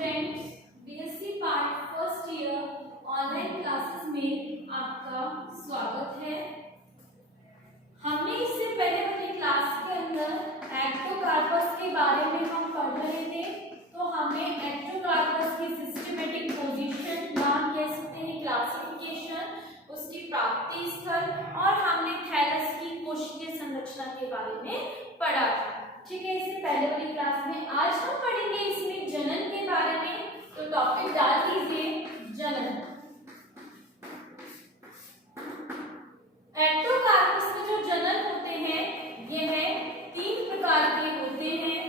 Students, BSc part first year online classes में आपका स्वागत है। हमने इससे पहले अपनी क्लास के अंदर एक्टोकार्पस के बारे में हम पढ़ रहे थे। तो हमें एक्टोकार्पस की सिस्टमेटिक पोजीशन, नाम कह सकते हैं क्लासिफिकेशन, उसकी प्राप्ति स्थल और हमने थैलस की कोशिकीय संरचना के बारे में पढ़ा था। ठीक है, इससे पहले वाली क्लास में आज हम पढ़ेंगे इसमें जनन के बारे में। तो टॉपिक डाल दीजिए जनन। एक्टोकार्पस में जो जनन होते हैं यह 3 प्रकार के होते हैं।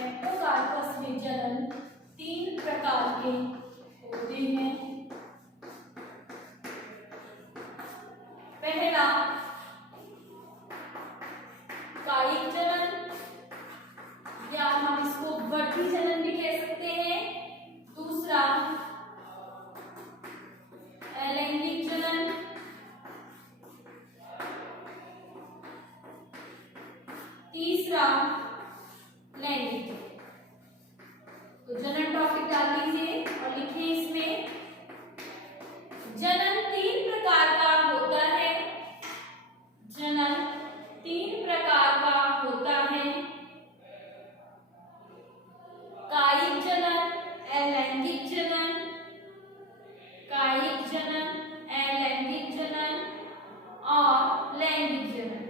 एक्टोकार्पस में जनन 3 प्रकार के होते हैं। पहला कायिक जनन या हम इसको वर्धी जनन भी कह सकते हैं। दूसरा अलैंगिक जनन, तीसरा लैंगिक। तो जनन टॉपिक डाल दीजिए और लिखिए इसमें जनन 3 प्रकार का होता है। जनन 3 प्रकार का होता है। कायिक जनन, अलैंगिक जनन, कायिक जनन, अलैंगिक जनन और लैंगिक जनन।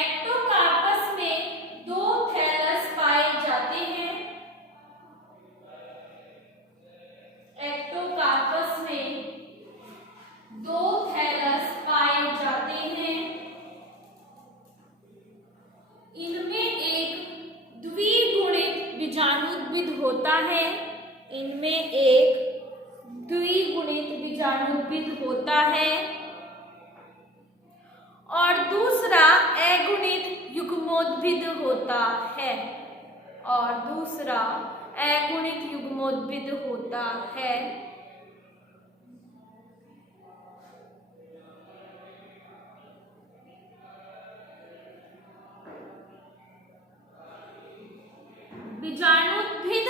एक्टोकार्पस में 2 थैलस पाए जाते हैं। एक्टोकार्पस में 2 थैलस पाए जाते हैं। इनमें एक द्विगुणित बीजाणुद्भिद होता है। इनमें एक द्विगुणित बीजाणुद्भिद होता है और दूसरा अगुणित युग्मोद्भिद होता है। और दूसरा अगुणित युग्मोद्भिद होता है। बीजाणुद्भिद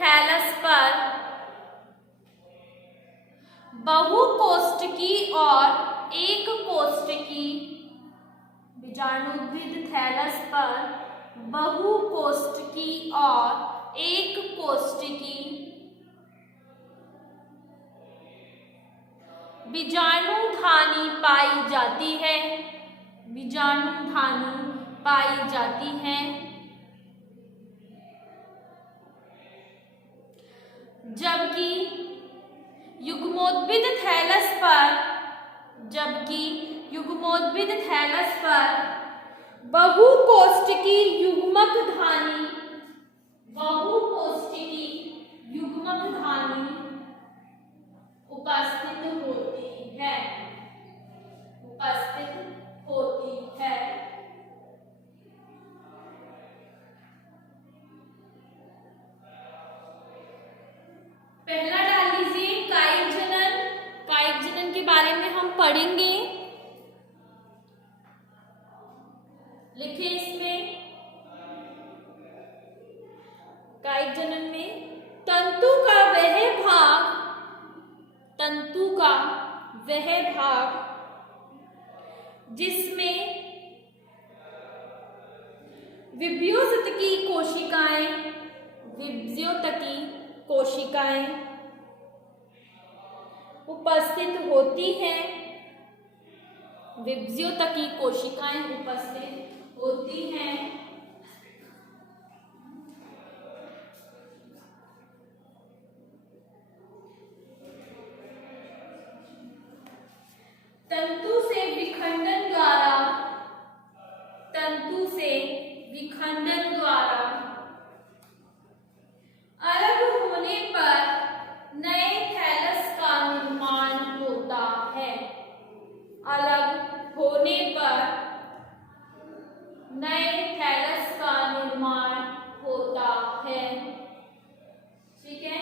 थैलस पर बहुकोष्ठकी और एक कोष्ठकी, बीजाणुद्भिद थैलस पर बहुकोष्ठकी और एक कोष्ठकी बीजाणुधानी पाई जाती है। बीजाणुधानी पाई जाती है। जबकि युग्मोद्भिद थैलस पर बहुकोष्ठकी युग्मक धानी उपस्थित होती है। पहला डाल लीजिए कायिक जनन। कायिक जनन के बारे में हम पढ़ेंगे। लिखिए इसमें कायिक जनन में तंतु का वह भाग जिसमें विभ्योतकी कोशिकाएं उपस्थित होती हैं। विभ्योतकी कोशिकाएं उपस्थित होती हैं। तंतु से विखंडन द्वारा अलग होने पर नए थैलस का निर्माण होता है। अलग होने पर नए थैलस का निर्माण होता है। ठीक है,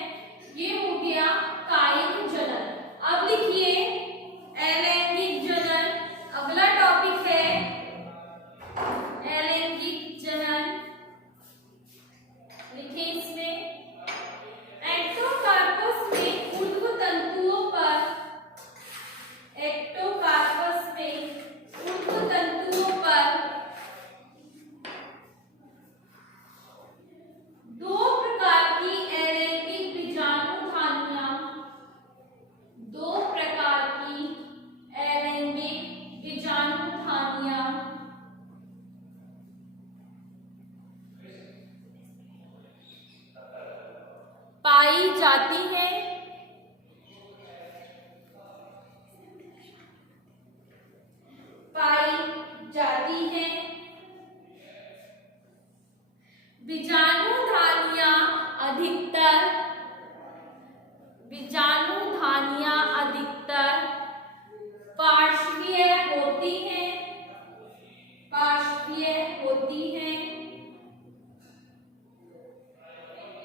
ये हो गया कायिक जनन। अब लिखिए अलैंगिक बीजाणुधानियां अधिकतर पार्श्वीय होती हैं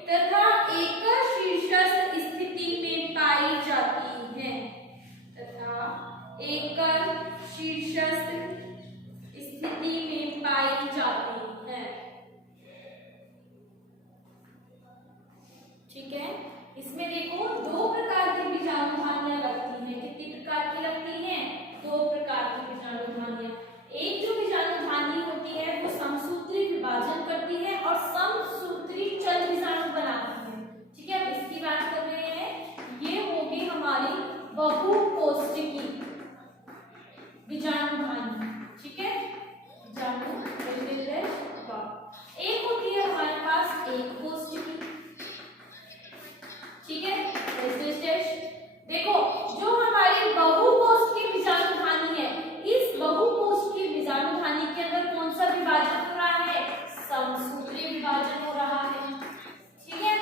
तथा एकल शीर्षस्थ स्थिति में पाई जाती हैं ठीक है। इसमें देखो दो प्रकार की बीजाणुधानियां लगती हैं। कितनी प्रकार की लगती हैं? दो प्रकार की बीजाणुधानियां। एक जो बीजाणुधानी होती है वो समसूत्री विभाजन करती है और समसूत्री चल बीजाणु बनाती है। ठीक है, अब इसकी बात कर रहे हैं। ये होगी हमारी बहुकोष्ठकी बीजाणुधानी। ठीक है, एक होती है हमारे पास एक कोष्ठकी। ठीक है, देखो जो हमारी बहुकोष्ठकी बीजाणुधानी है, इस बहुकोष्ठकी बीजाणुधानी के अंदर कौन सा विभाजन हो रहा है? समसूत्री विभाजन हो रहा है। ठीक है,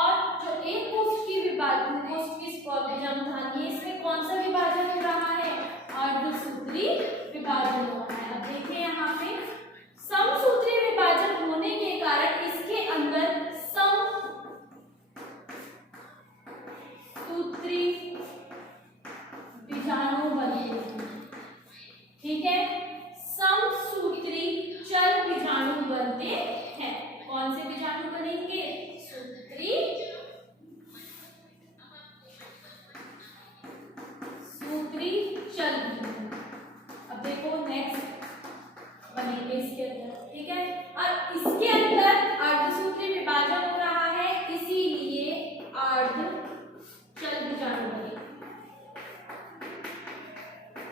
और जो एक कोष्ठकी बीजाणुधानी है, इसमें कौन सा विभाजन हो रहा है? अर्धसूत्री विभाजन हो रहा है। अब देखिए यहाँ पे समसूत्री विभाजन होने के कारण इसके अंदर समसूत्री बीजाणु बनेंगे। ठीक है, समसूत्री चल बीजाणु बनते हैं। कौन से बीजाणु बनेंगे? सूत्री चल बीजाणु। अब देखो नेक्स्ट बनेंगे इसके अंदर। ठीक है, और इसके अंदर अर्धसूत्री विभाजन हो रहा है, इसीलिए अर्ध चल बीजाणु बने।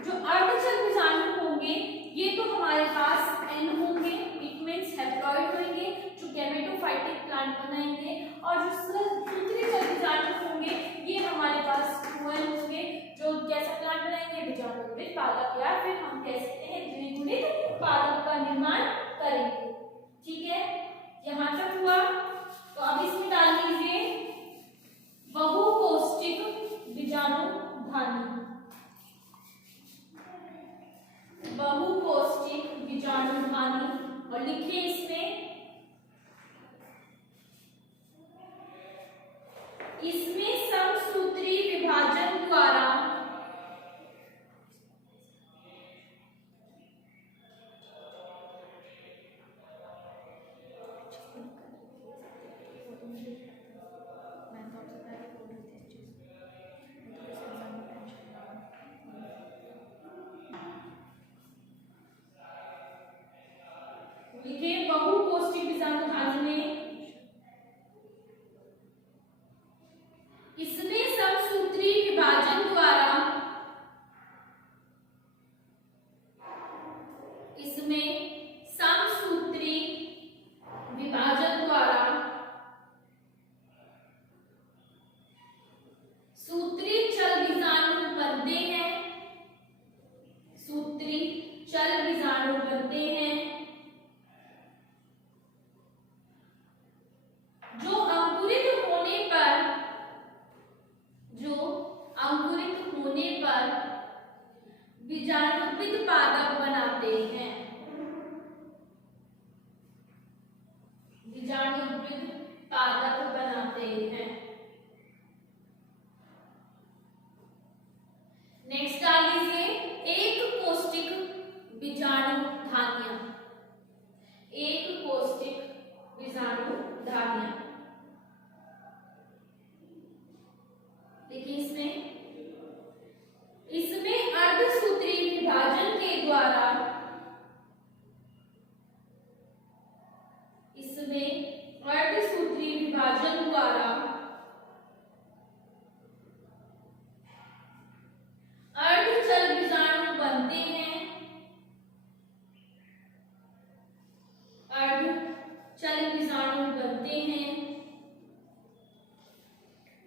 जो अर्धचल बीजाणु होंगे ये तो हमारे पास N होंगे, इट मींस हैप्लॉइड होंगे जो गैमेटोफाइटिक प्लांट बनाएंगे, और जो सूत्री चल बीजाणु होंगे ये हमारे पास 2N होंगे जो कैसा प्लांट बनाएंगे? बीजाणुयुक्त पादप, या फिर हम कह सकते हैं द्विगुणित पादप का निर्माण करेंगे। ठीक है, यहाँ तक हुआ। तो अब इसमें डाल लीजिए बहुकोष्ठिक बीजाणुधानी। बहुकोष्ठिक बीजाणुधानी और लिखिए इसमें समसूत्री विभाजन द्वारा लिखिए बहुकोष्ठिक बीजाणुधानी में इसमें समसूत्री विभाजन द्वारा सूत्री चल बीजाणु बनते हैं। सूत्री चल बीजाणु बनते हैं जो अंकुरित होने पर बीजाणुयुक्त पादप बनाते हैं। बीजाणुयुक्त पादप बनाते हैं। नेक्स्ट डाल लीजिए एक कोष्ठिक बीजाणुधानियां। एक कोष्ठिक बीजाणुधानियां देखिए इसमें अर्धसूत्री विभाजन के द्वारा अर्धचल बीजाणु बनते हैं। अर्धचल बीजाणु बनते हैं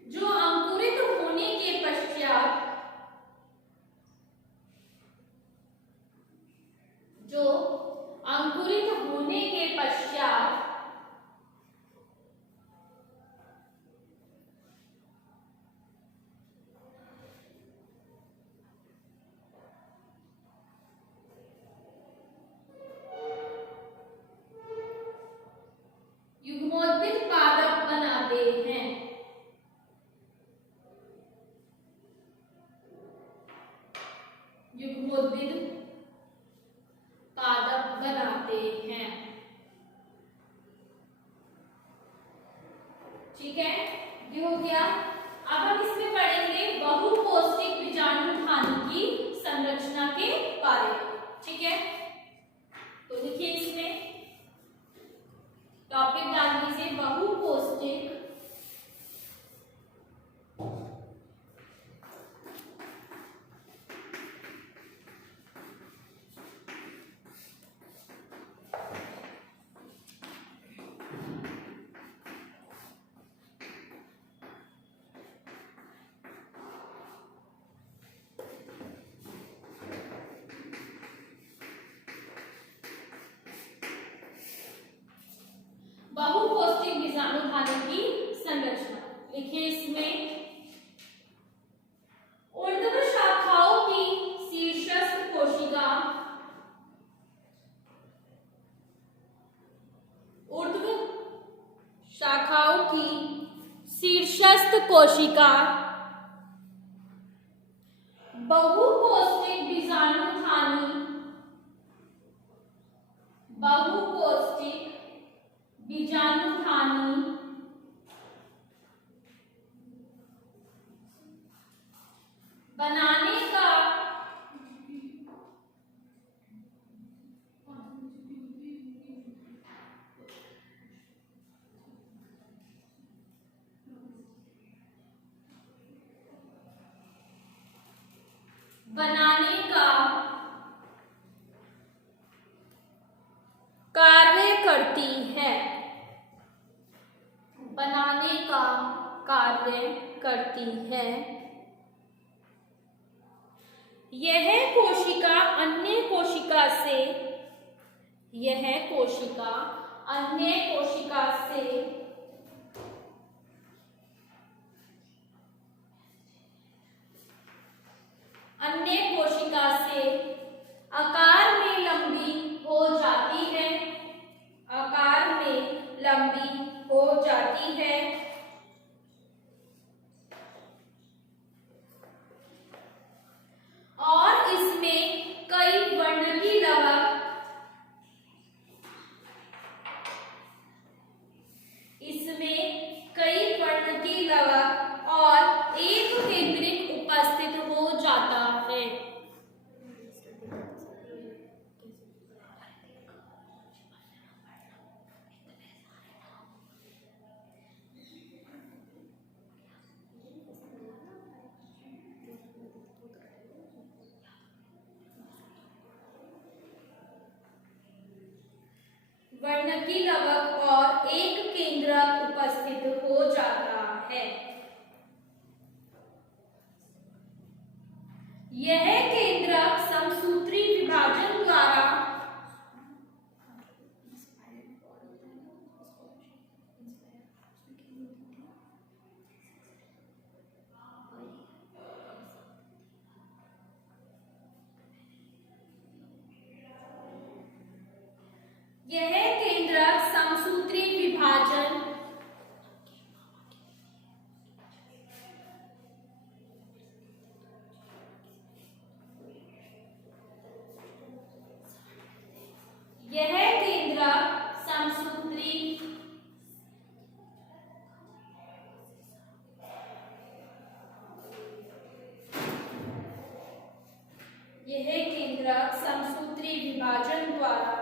जो अंकुरित होने के पश्चात युग्मोद्भिद पादप बनाते हैं। ठीक है, ये हो गया। अब हम इसमें पढ़ेंगे बहुपौष्टिक बीजाणुधानी की संरचना के बारे में। ठीक है, तो देखिए इसमें टॉपिक डाल दीजिए बहुपौष्टिक बहुपौष्टिक बीजाणुधानी की संरचना। लिखिए इसमें ऊर्ध्व शाखाओं की शीर्षस्थ कोशिका, ऊर्ध्व शाखाओं की शीर्षस्थ कोशिका बहुपौष्टिक बीजाणुधानी, बहुपौष्टिक बीजाणुधानी बनाने का कार्य करती है, बनाने का कार्य करती है। यह कोशिका अन्य कोशिका से, यह कोशिका अन्य कोशिका से अन्य कोशिका से आकार में लंबी हो जाती है, आकार में लंबी हो जाती है। और इसमें कई वर्णकी लवक, इसमें कई वर्णकी लवक और एक केंद्रिक उपस्थित हो जाता है। वर्णकी लवक और एक केंद्रक उपस्थित हो जाता है। यह केंद्रक समसूत्री विभाजन द्वारा यह केंद्रक समसूत्री विभाजन यह केंद्रक समसूत्री यह केंद्रक समसूत्री विभाजन द्वारा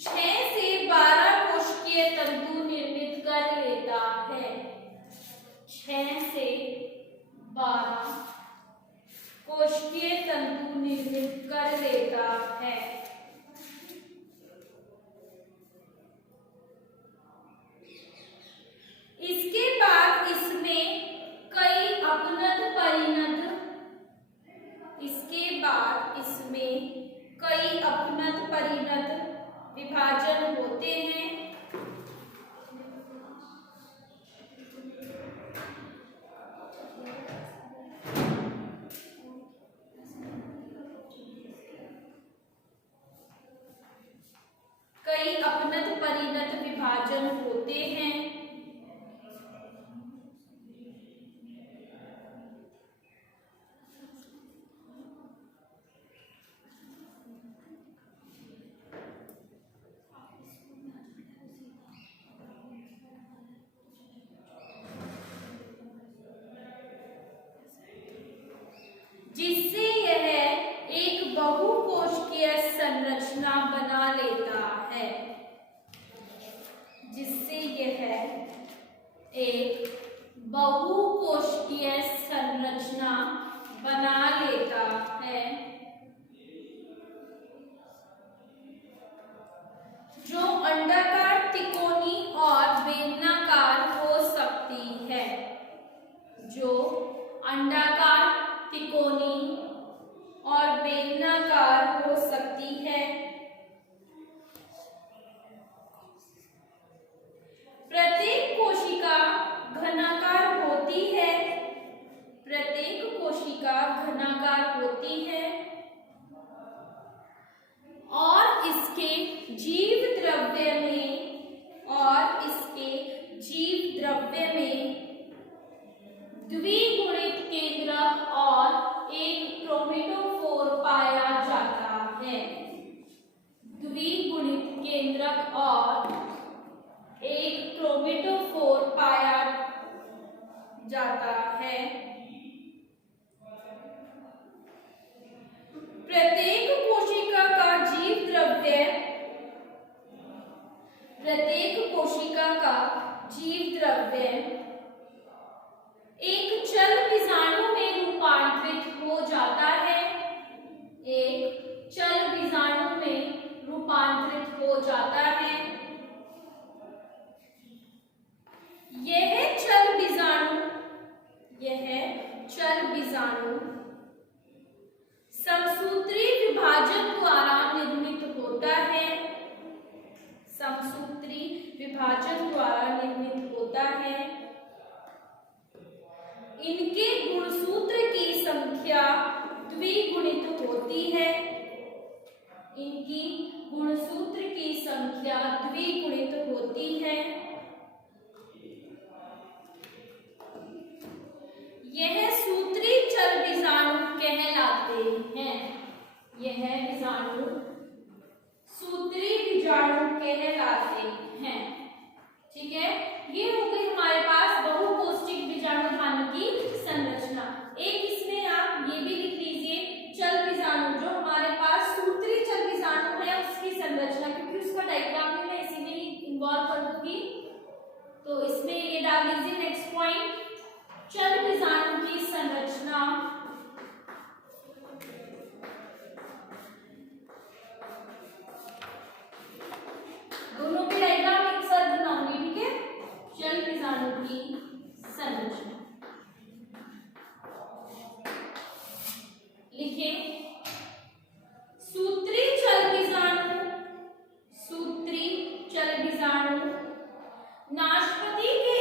6 से 12 कोशिकीय तंतु निर्मित कर लेता है। 6 से 12 कोशिकीय तंतु निर्मित कर लेता है। इसके बाद इसमें कई अपनत परिणत, इसके बाद इसमें कई अपनत परिणत विभाजन होते हैं। कई अपनत परिणत विभाजन होते हैं। जिससे यह एक बहुकोशिकीय संरचना बना लेता है, जिससे यह एक बहुकोशिकीय संरचना बना लेता है, जो अंडाकार, तिकोनी और बेलनाकार हो सकती है, जो अंडाकार, तिकोनी और बेलनाकार हो सकती है। प्रत्येक कोशिका घनाकार होती है, प्रत्येक कोशिका घनाकार होती है और इसके जीव द्रव्य में द्विगुणित केंद्रक और एक क्रोमेटोफोर पाया जाता है। द्विगुणित केंद्रक और एक क्रोमेटोफोर पाया जाता है। प्रत्येक कोशिका का जीव द्रव्य, प्रत्येक कोशिका का जीव द्रव्य एक चल विजाणु में रूपांतरित हो जाता है, एक चल विजाणु में रूपांतरित हो जाता है। यह चल विजाणु समसूत्री विभाजन द्वारा निर्मित होता है, समसूत्री विभाजन द्वारा निर्मित होता है। इनके गुणसूत्र की संख्या द्विगुणित होती है, इनकी गुणसूत्र की संख्या द्विगुणित होती है। यह सूत्री चल विजाणु कहलाते हैं, यह विजाणु सूत्री विजाणु कहलाते हैं। ठीक है, ये हो गई हमारे पास बहुकोष्ठिक बीजाणुधानी की संरचना। एक इसमें आप ये भी लिख लीजिए, चल बीजाणु जो हमारे पास सूत्री चल बीजाणु है उसकी संरचना, क्योंकि उसका डायग्राम भी मैं इसी में ही इन्वॉल्व कर दूंगी, तो इसमें ये डाल लीजिए नेक्स्ट पॉइंट, चल बीजाणु की संरचना। दोनों के डायग्राम एक साथ बनाऊंगी, ठीक है। चल बीजाणु की संरचना लिखे, सूत्री चल बीजाणु, सूत्री चल बीजाणु नाशपाती के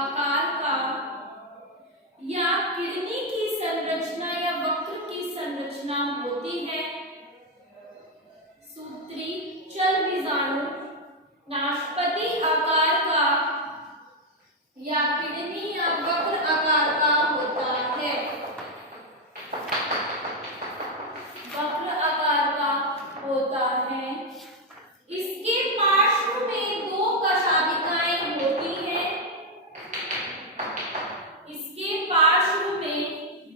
आकार का या किडनी की संरचना या वक्र की संरचना होती है। सूत्री चल बीजाणु नाशपाती आकार का या किडनी या वक्र आकार का होता है, वक्र आकार का होता है। इसके पार्श्व में दो कशाभिकाएं होती हैं, इसके पार्श्व में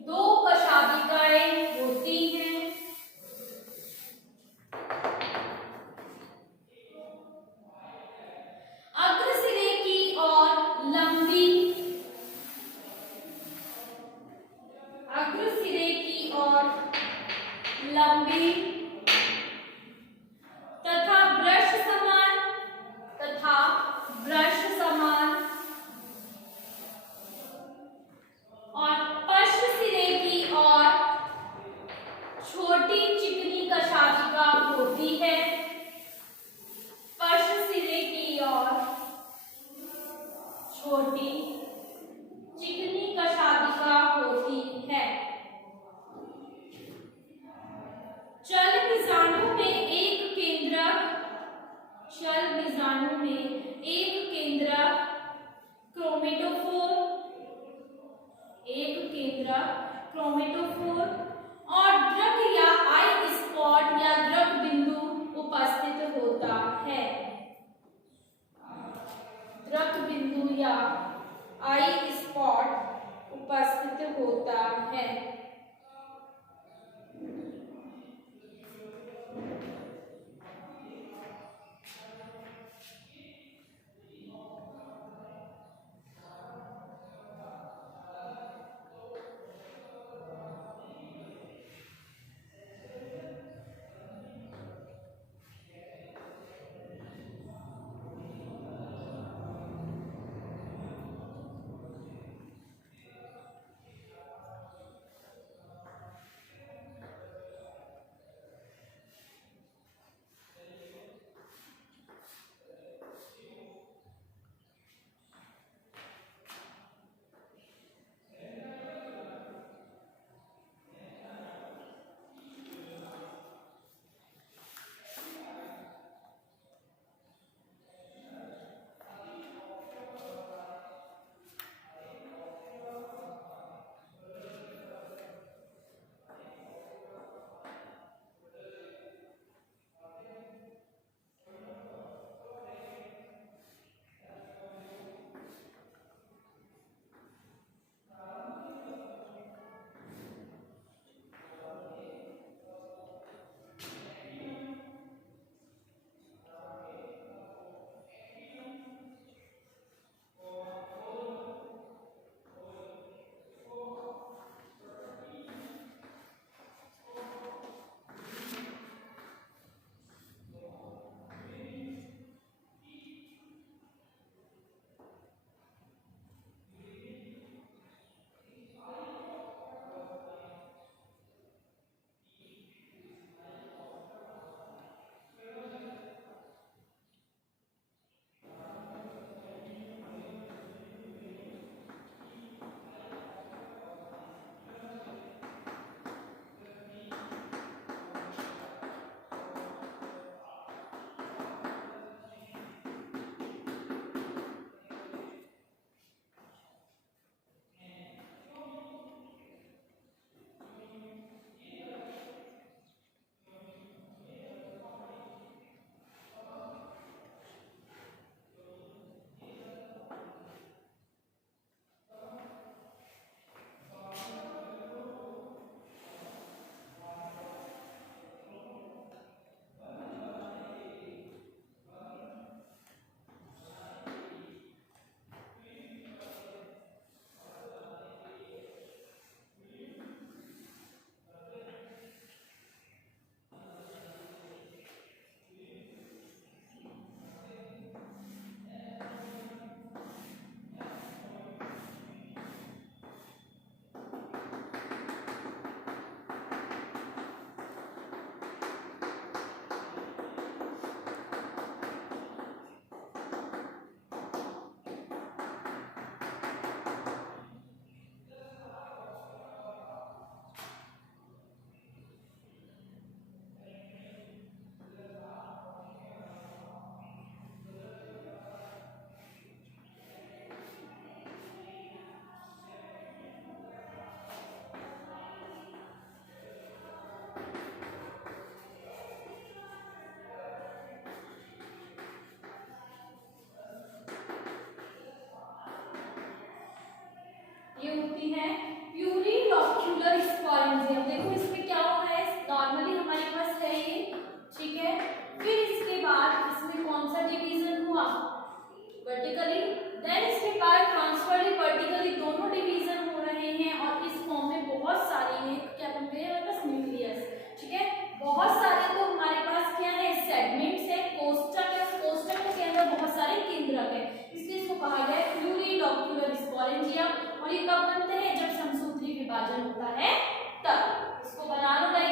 दो कशाभिकाएं होती हैं। अग्रसिरे की ओर लंबी, अग्रसिरे की ओर लंबी तथा ब्रश समान और पश्च सिरे की ओर छोटी चिकनी कशाभिका होती है, पश्च सिरे की ओर छोटी चिकनी कशाभिका होती है। चल बीजाणु में एक केंद्रक, चल बीजाणु में एक केंद्रक क्रोमेटोफोर, एक केंद्रक क्रोमेटोफोर और ड्रग या आई स्पॉट या ड्रग बिंदु उपस्थित होता है। ड्रग बिंदु या आई स्पॉट उपस्थित होता है। ये होती है प्यूरिलोक्यूलर स्पोरेंजियम। देखो इसमें क्या हो रहा है, नॉर्मली हमारे पास है ये, ठीक है। फिर इसके बाद इसमें कौन सा डिवीजन हुआ, वर्टिकली, देन इसके बाद ट्रांसफरली वर्टिकली, दोनों डिवीजन हो रहे हैं और इस फॉर्म में बहुत सारे हैं, क्या बनते हैं हमारे पास, न्यूक्लियस, ठीक है। बहुत सारे तो हमारे पास क्या है, सेगमेंट्स है, कोष्ठक है, कोष्ठक के अंदर बहुत सारे केंद्रक है, इसलिए इसको कहा गया है प्यूरिलोक्यूलर स्पोरेंजियम। और ये कब बनते हैं, जब समसूत्री विभाजन होता है तब। इसको बना लो।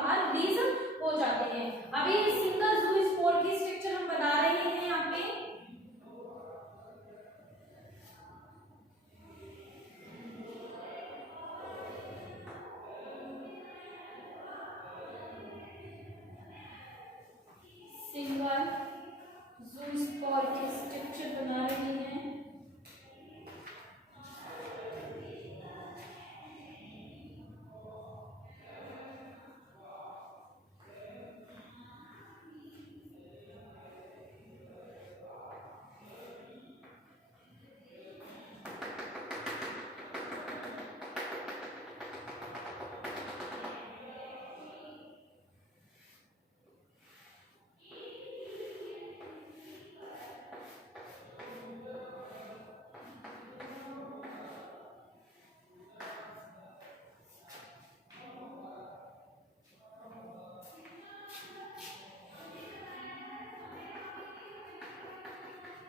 बाहर रिलीज हो जाते हैं। अभी सिंगल ज़ूस्पोर की स्ट्रक्चर हम बना रहे हैं यहाँ पे। सिंगल ज़ूस्पोर की स्ट्रक्चर बना रहे हैं।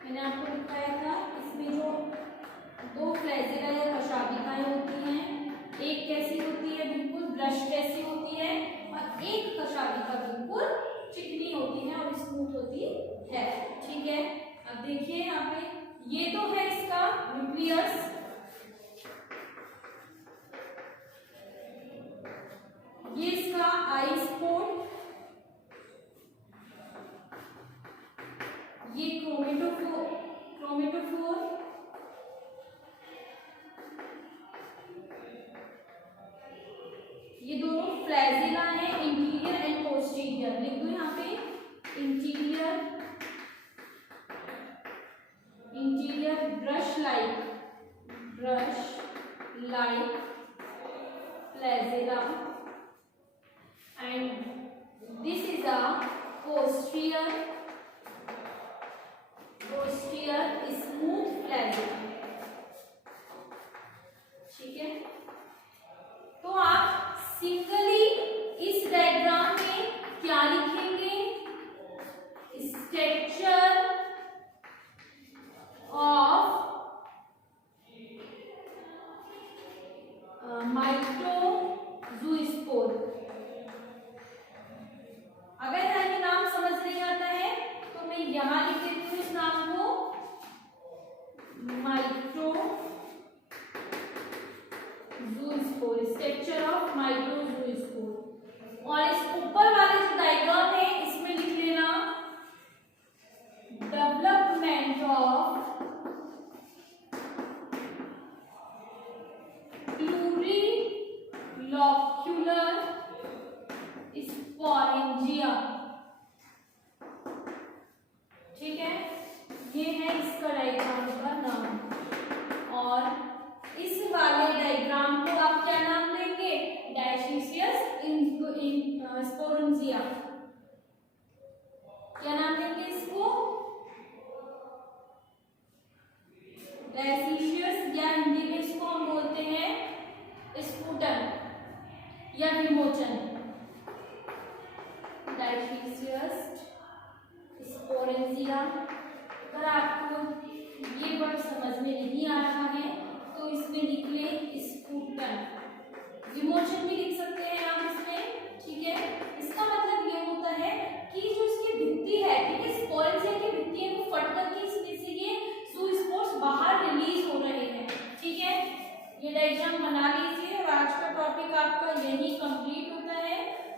मैंने आपको दिखाया था इसमें जो दो फ्लैजेला या कशाभिकाएं होती हैं, एक कैसी होती है बिल्कुल ब्रश जैसी होती है और एक कशाभिका बिल्कुल चिकनी होती है और स्मूथ होती है। ठीक है, अब देखिए यहाँ पे ये तो है इसका न्यूक्लियस, ये इसका आई स्पोर, ये क्रोमेटोफोर, ये दोनों फ्लैजेला है, इंटीरियर एंड पोस्टीरियर। लिख दो यहाँ पे interior brush like flagella and this is a posterior smooth flagella। ठीक है, तो आप सिंगली इस डायग्राम में क्या लिखेंगे? Structure of microzoospore. अगर हमें नाम समझ नहीं आता है तो मैं यहां लिख देती हूँ इस नाम को माइक्रोज़ूस्पोर, स्ट्रक्चर ऑफ माइक्रोज़ूस्पोर। और इस ऊपर वाले जो डायग्राम है इसमें लिख लेना डेवलपमेंट ऑफ प्लूरिलॉक्यूलर स्पोरेंजिया। ठीक है, ये है इसका डायग्राम का नाम। और इस वाले डायग्राम को आप क्या नाम देंगे? डायशीशियस स्पोरेंजिया। क्या नाम देंगे इसको? डायशीशियस, या हिंदी में इसको हम बोलते हैं स्पूटन या विमोचन। डायशीशियस स्पोरेंजिया। अगर आपको ये वर्ड समझ में नहीं आ रहा है तो इसमें लिख ले स्पूटन, विमोचन भी लिख सकते हैं आप इसमें। ठीक है, इसका मतलब ये होता है कि जो इसकी भित्ति है, ठीक है, स्पोरेंजिया की भित्ति है वो फट करके इसमें से ये ज़ूस्पोर्स बाहर रिलीज हो रहे हैं। ठीक है, ये डायग्राम बना लीजिए और आज का टॉपिक आपका यही कंप्लीट होता है।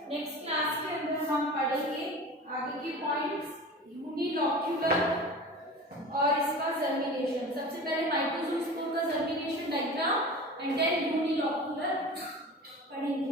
नेक्स्ट क्लास के अंदर हम पढ़ेंगे आगे के पॉइंट्स, यूनिलॉक्यूलर और इसका जर्मिनेशन। सबसे पहले माइक्रोज़ूस्पोर का germination diagram and then unilocular पढ़ेंगे।